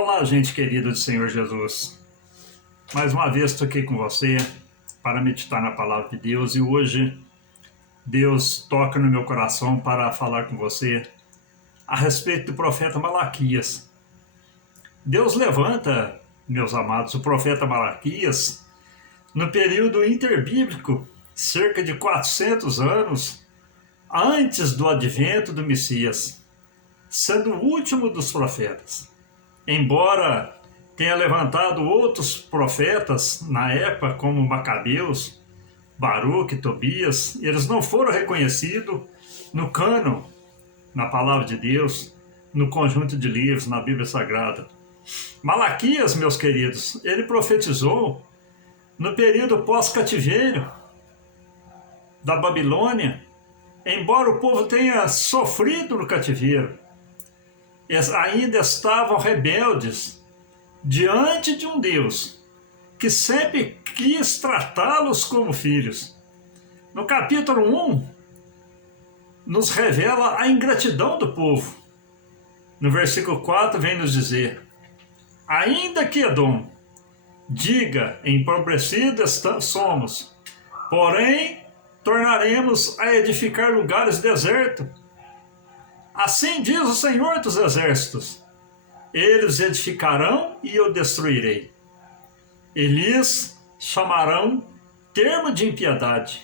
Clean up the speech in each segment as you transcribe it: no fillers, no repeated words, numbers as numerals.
Olá, gente querida do Senhor Jesus. Mais uma vez estou aqui com você para meditar na palavra de Deus e hoje Deus toca no meu coração para falar com você a respeito do profeta Malaquias. Deus levanta, meus amados, o profeta Malaquias no período interbíblico, cerca de 400 anos antes do advento do Messias, sendo o último dos profetas. Embora tenha levantado outros profetas na época, como Macabeus, Baruque, Tobias, eles não foram reconhecidos no cânon, na palavra de Deus, no conjunto de livros, na Bíblia Sagrada. Malaquias, meus queridos, ele profetizou no período pós-cativeiro da Babilônia, embora o povo tenha sofrido no cativeiro. Eles ainda estavam rebeldes diante de um Deus que sempre quis tratá-los como filhos. No capítulo 1, nos revela a ingratidão do povo. No versículo 4 vem nos dizer: ainda que Edom diga, empobrecidos somos, porém tornaremos a edificar lugares desertos. Assim diz o Senhor dos Exércitos: eles edificarão e eu destruirei. Eles chamarão termo de impiedade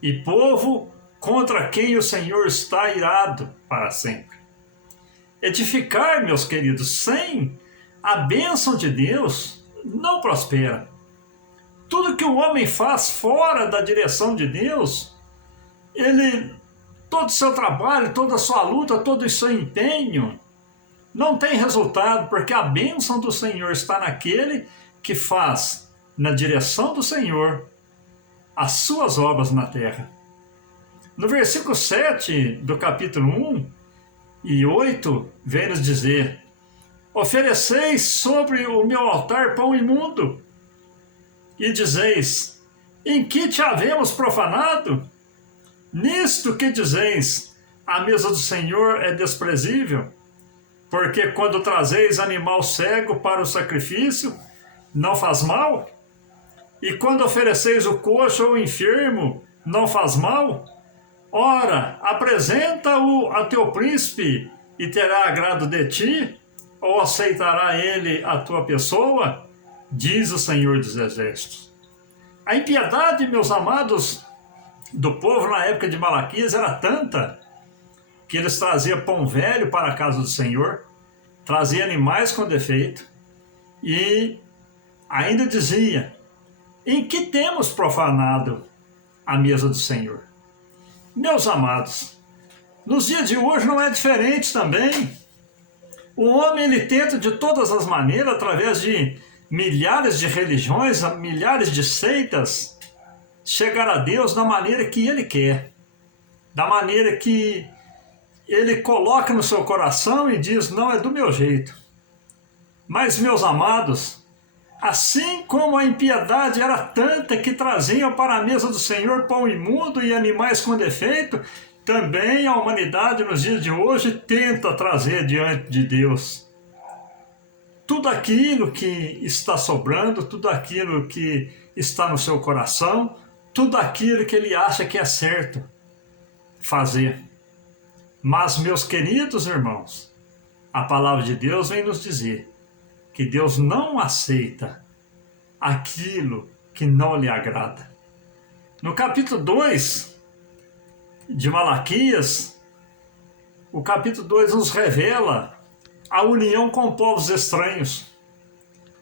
e povo contra quem o Senhor está irado para sempre. Edificar, meus queridos, sem a bênção de Deus, não prospera. Tudo que o homem faz fora da direção de Deus, todo o seu trabalho, toda a sua luta, todo o seu empenho, não tem resultado, porque a bênção do Senhor está naquele que faz, na direção do Senhor, as suas obras na terra. No versículo 7 do capítulo 1 e 8, vem nos dizer: ofereceis sobre o meu altar pão imundo, e dizeis: em que te havemos profanado? Nisto que dizeis, a mesa do Senhor é desprezível, porque quando trazeis animal cego para o sacrifício, não faz mal? E quando ofereceis o coxo ou o enfermo, não faz mal? Ora, apresenta-o a teu príncipe e terá agrado de ti? Ou aceitará ele a tua pessoa? Diz o Senhor dos Exércitos. A impiedade, meus amados, do povo na época de Malaquias era tanta que eles traziam pão velho para a casa do Senhor, traziam animais com defeito e ainda dizia: em que temos profanado a mesa do Senhor? Meus amados, nos dias de hoje não é diferente também. O homem ele tenta de todas as maneiras, através de milhares de religiões, milhares de seitas, chegar a Deus da maneira que ele quer, da maneira que ele coloca no seu coração e diz: não, é do meu jeito. Mas, meus amados, assim como a impiedade era tanta que traziam para a mesa do Senhor pão imundo e animais com defeito, também a humanidade nos dias de hoje tenta trazer diante de Deus tudo aquilo que está sobrando, tudo aquilo que está no seu coração, tudo aquilo que ele acha que é certo fazer. Mas, meus queridos irmãos, a palavra de Deus vem nos dizer que Deus não aceita aquilo que não lhe agrada. No capítulo 2 de Malaquias, o capítulo 2 nos revela a união com povos estranhos.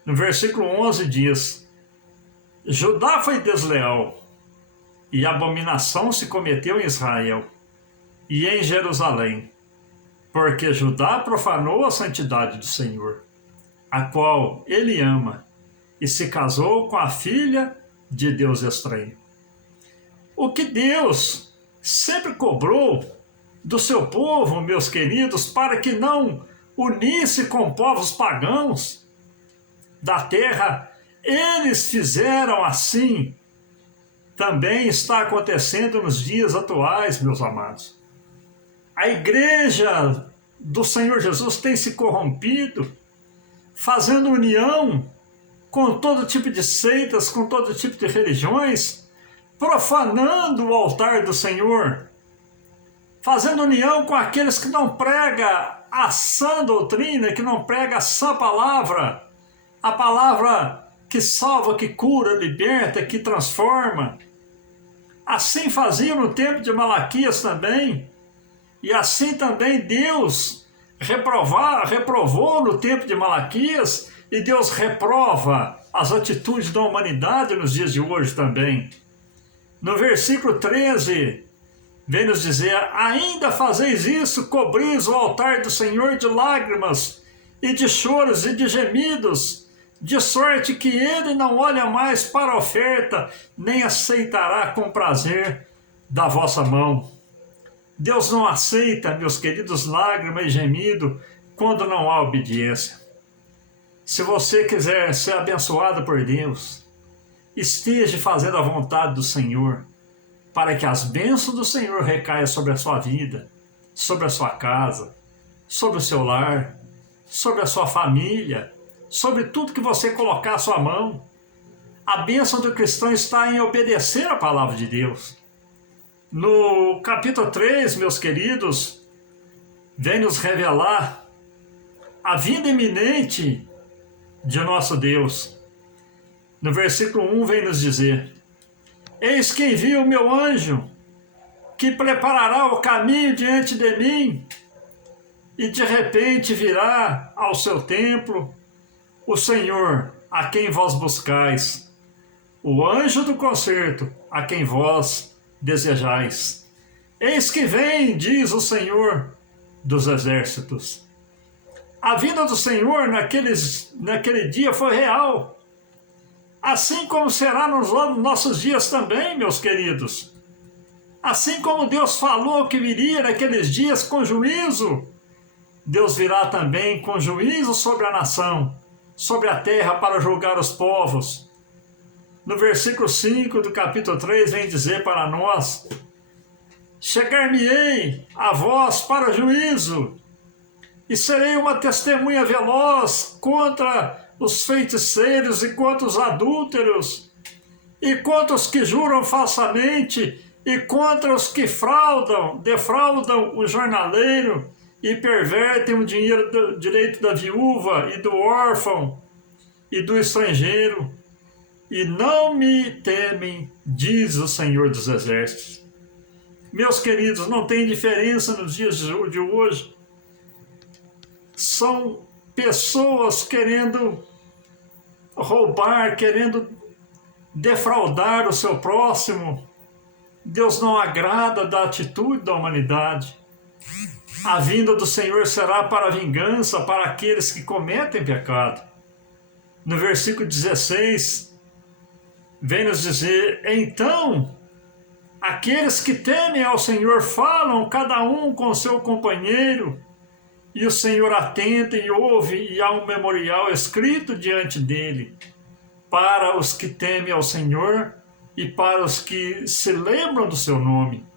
No versículo 11 diz: Judá foi desleal, e abominação se cometeu em Israel e em Jerusalém, porque Judá profanou a santidade do Senhor, a qual ele ama, e se casou com a filha de Deus estranho. O que Deus sempre cobrou do seu povo, meus queridos, para que não unisse com povos pagãos da terra, eles fizeram assim. Também está acontecendo nos dias atuais, meus amados. A igreja do Senhor Jesus tem se corrompido, fazendo união com todo tipo de seitas, com todo tipo de religiões, profanando o altar do Senhor, fazendo união com aqueles que não pregam a sã doutrina, que não pregam a sã palavra, a palavra que salva, que cura, liberta, que transforma. Assim faziam no tempo de Malaquias também, e assim também Deus reprovou no tempo de Malaquias, e Deus reprova as atitudes da humanidade nos dias de hoje também. No versículo 13, vem nos dizer: ainda fazeis isso, cobris o altar do Senhor de lágrimas, e de choros e de gemidos, de sorte que ele não olha mais para a oferta, nem aceitará com prazer da vossa mão. Deus não aceita, meus queridos, lágrimas e gemido quando não há obediência. Se você quiser ser abençoado por Deus, esteja fazendo a vontade do Senhor, para que as bênçãos do Senhor recaiam sobre a sua vida, sobre a sua casa, sobre o seu lar, sobre a sua família, sobre tudo que você colocar a sua mão. A bênção do cristão está em obedecer a palavra de Deus. No capítulo 3, meus queridos, vem nos revelar a vinda iminente de nosso Deus. No versículo 1 vem nos dizer: eis que envio o meu anjo, que preparará o caminho diante de mim, e de repente virá ao seu templo o Senhor, a quem vós buscais, o anjo do concerto, a quem vós desejais. Eis que vem, diz o Senhor dos exércitos. A vinda do Senhor naquele dia foi real, assim como será nos nossos dias também, meus queridos. Assim como Deus falou que viria naqueles dias com juízo, Deus virá também com juízo sobre a nação, sobre a terra, para julgar os povos. No versículo 5 do capítulo 3 vem dizer para nós: chegar-me-ei a vós para juízo, e serei uma testemunha veloz contra os feiticeiros e contra os adúlteros, e contra os que juram falsamente, e contra os que defraudam o jornaleiro, e pervertem o direito da viúva e do órfão e do estrangeiro, e não me temem, diz o Senhor dos Exércitos. Meus queridos, não tem diferença nos dias de hoje. São pessoas querendo roubar, querendo defraudar o seu próximo. Deus não agrada da atitude da humanidade. A vinda do Senhor será para a vingança para aqueles que cometem pecado. No versículo 16, vem nos dizer: então, aqueles que temem ao Senhor falam, cada um com seu companheiro, e o Senhor atenta e ouve, e há um memorial escrito diante dele, para os que temem ao Senhor e para os que se lembram do seu nome.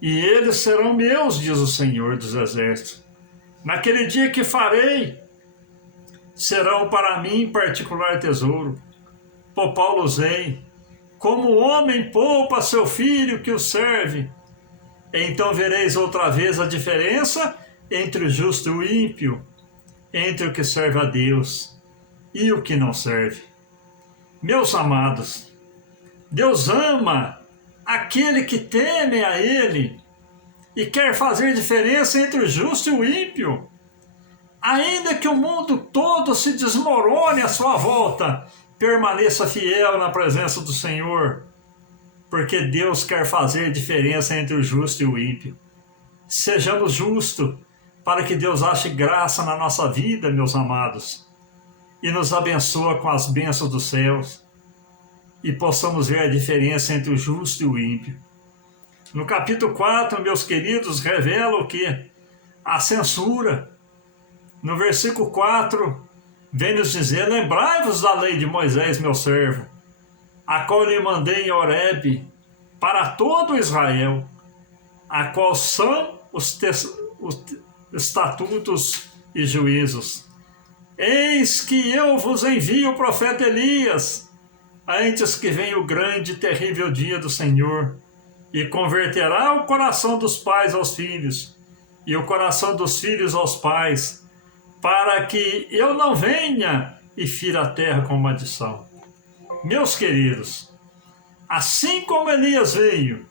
E eles serão meus, diz o Senhor dos Exércitos. Naquele dia que farei, serão para mim particular tesouro. Poupá-los-ei, como o homem poupa seu filho que o serve. Então vereis outra vez a diferença entre o justo e o ímpio, entre o que serve a Deus e o que não serve. Meus amados, Deus ama aquele que teme a Ele e quer fazer diferença entre o justo e o ímpio. Ainda que o mundo todo se desmorone à sua volta, permaneça fiel na presença do Senhor, porque Deus quer fazer diferença entre o justo e o ímpio. Sejamos justos, para que Deus ache graça na nossa vida, meus amados, e nos abençoe com as bênçãos dos céus, e possamos ver a diferença entre o justo e o ímpio. No capítulo 4, meus queridos, revela o quê? A censura. No versículo 4, vem nos dizer: lembrai-vos da lei de Moisés, meu servo, a qual lhe mandei em Horebe, para todo Israel, a qual são os estatutos e juízos, Eis que eu vos envio o profeta Elias, antes que venha o grande e terrível dia do Senhor, e converterá o coração dos pais aos filhos, e o coração dos filhos aos pais, para que eu não venha e fira a terra com maldição. Meus queridos, assim como Elias veio,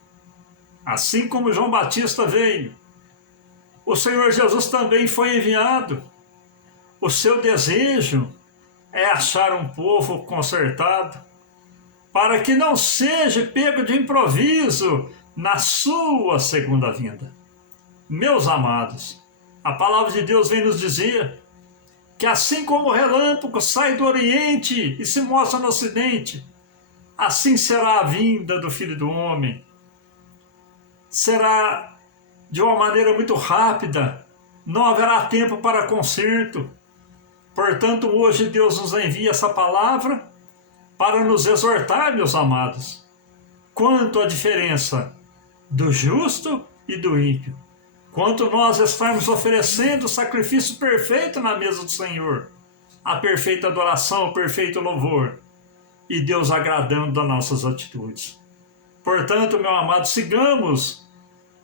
assim como João Batista veio, o Senhor Jesus também foi enviado. O seu desejo é achar um povo consertado, para que não seja pego de improviso na sua segunda vinda. Meus amados, a palavra de Deus vem nos dizer que assim como o relâmpago sai do Oriente e se mostra no Ocidente, assim será a vinda do Filho do Homem. Será de uma maneira muito rápida, não haverá tempo para conserto. Portanto, hoje Deus nos envia essa palavra para nos exortar, meus amados, quanto à diferença do justo e do ímpio. Quanto nós estamos oferecendo o sacrifício perfeito na mesa do Senhor, a perfeita adoração, o perfeito louvor, e Deus agradando das nossas atitudes. Portanto, meu amado, sigamos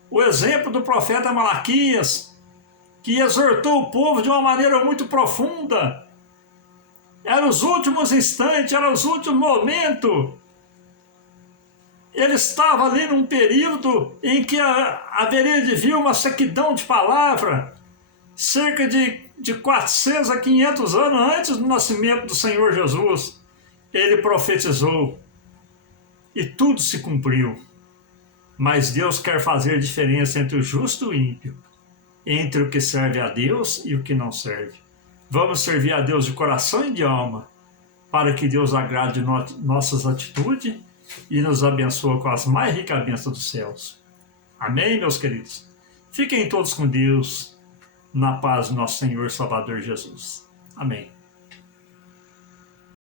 o exemplo do profeta Malaquias, que exortou o povo de uma maneira muito profunda. Eram os últimos instantes, eram os últimos momentos. Ele estava ali num período em que haveria de vir uma sequidão de palavra, cerca de 400 a 500 anos antes do nascimento do Senhor Jesus. Ele profetizou e tudo se cumpriu. Mas Deus quer fazer diferença entre o justo e o ímpio, entre o que serve a Deus e o que não serve. Vamos servir a Deus de coração e de alma, para que Deus agrade nossas atitudes e nos abençoe com as mais ricas bênçãos dos céus. Amém, meus queridos? Fiquem todos com Deus, na paz do nosso Senhor e Salvador Jesus. Amém.